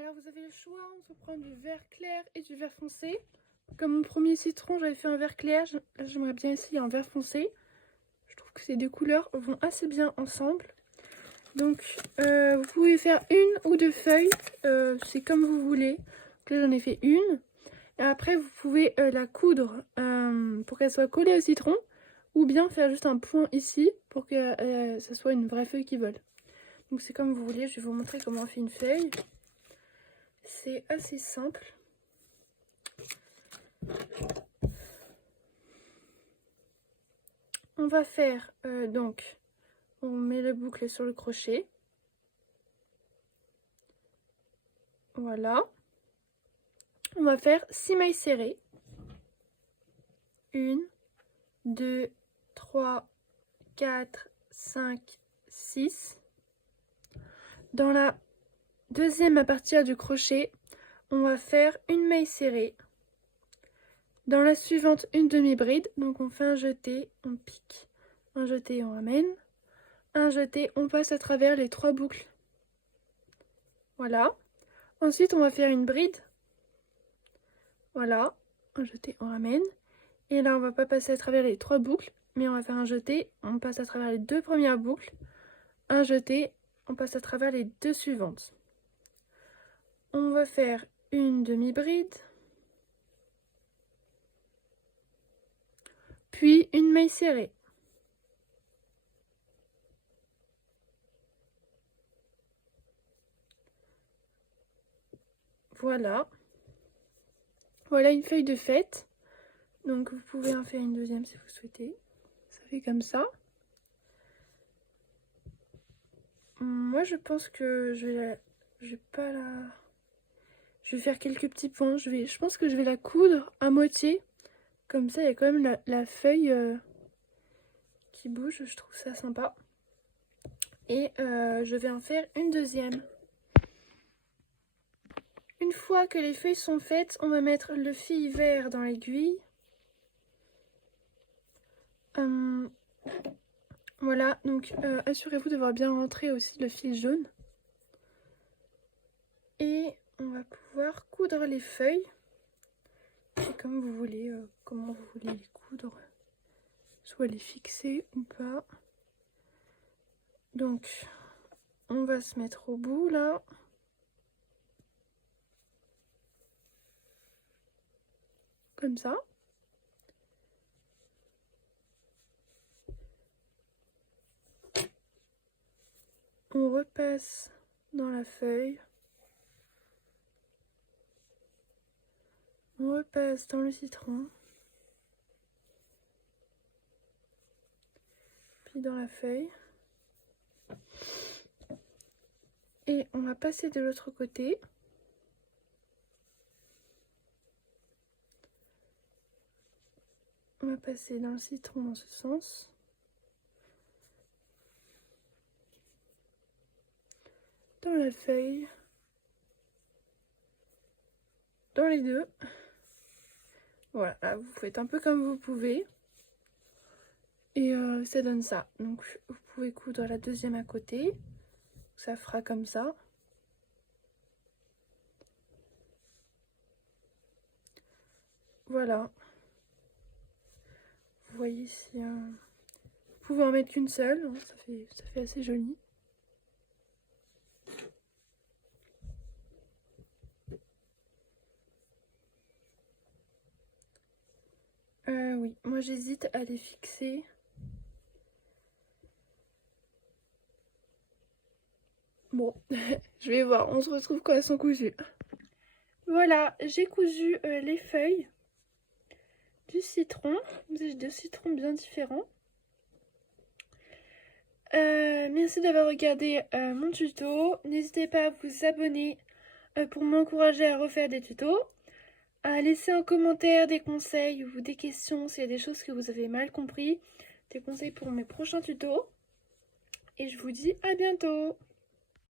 Alors vous avez le choix entre prendre du vert clair et du vert foncé. Comme mon premier citron, j'avais fait un vert clair, là j'aimerais bien essayer un vert foncé. Je trouve que ces deux couleurs vont assez bien ensemble. Donc vous pouvez faire une ou deux feuilles, c'est comme vous voulez. Donc là j'en ai fait une. Et après vous pouvez la coudre pour qu'elle soit collée au citron. Ou bien faire juste un point ici pour que ça soit une vraie feuille qui vole. Donc c'est comme vous voulez, je vais vous montrer comment on fait une feuille. C'est assez simple. On va faire donc, on met la boucle sur le crochet. Voilà. On va faire 6 mailles serrées. 1, 2, 3, 4, 5, 6. Dans la deuxième, à partir du crochet, on va faire une maille serrée. Dans la suivante, une demi-bride. Donc on fait un jeté, on pique. Un jeté, on ramène. Un jeté, on passe à travers les 3 boucles. Voilà. Ensuite, on va faire une bride. Voilà. Un jeté, on ramène. Et là, on va pas passer à travers les 3 boucles, mais on va faire un jeté, on passe à travers les 2 premières boucles. Un jeté, on passe à travers les 2 suivantes. On va faire une demi-bride. Puis une maille serrée. Voilà. Voilà une feuille de fête. Donc vous pouvez en faire une deuxième si vous souhaitez. Ça fait comme ça. Moi je pense que je vais pas la... Je vais faire quelques petits points. Je pense que je vais la coudre à moitié. Comme ça il y a quand même la feuille qui bouge. Je trouve ça sympa. Et je vais en faire une deuxième. Une fois que les feuilles sont faites, on va mettre le fil vert dans l'aiguille. Voilà, donc assurez-vous d'avoir bien rentré aussi le fil jaune. Et on va pouvoir coudre les feuilles. C'est comme vous voulez, comment vous voulez les coudre. Soit les fixer ou pas. Donc, on va se mettre au bout là. Comme ça. On repasse dans la feuille. On repasse dans le citron. Puis dans la feuille. Et on va passer de l'autre côté. On va passer dans le citron dans ce sens. Dans la feuille. Dans les deux. Voilà, là, vous faites un peu comme vous pouvez. Et ça donne ça. Donc vous pouvez coudre la deuxième à côté. Ça fera comme ça. Voilà. Vous voyez ici, vous pouvez en mettre qu'une seule, hein, ça fait assez joli. Oui, moi j'hésite à les fixer. Bon, je vais voir, on se retrouve quand elles sont cousues. Voilà, j'ai cousu les feuilles du citron. J'ai 2 citrons bien différents. Merci d'avoir regardé mon tuto. N'hésitez pas à vous abonner pour m'encourager à refaire des tutos. À laisser un commentaire, des conseils ou des questions s'il y a des choses que vous avez mal compris. Des conseils pour mes prochains tutos. Et je vous dis à bientôt!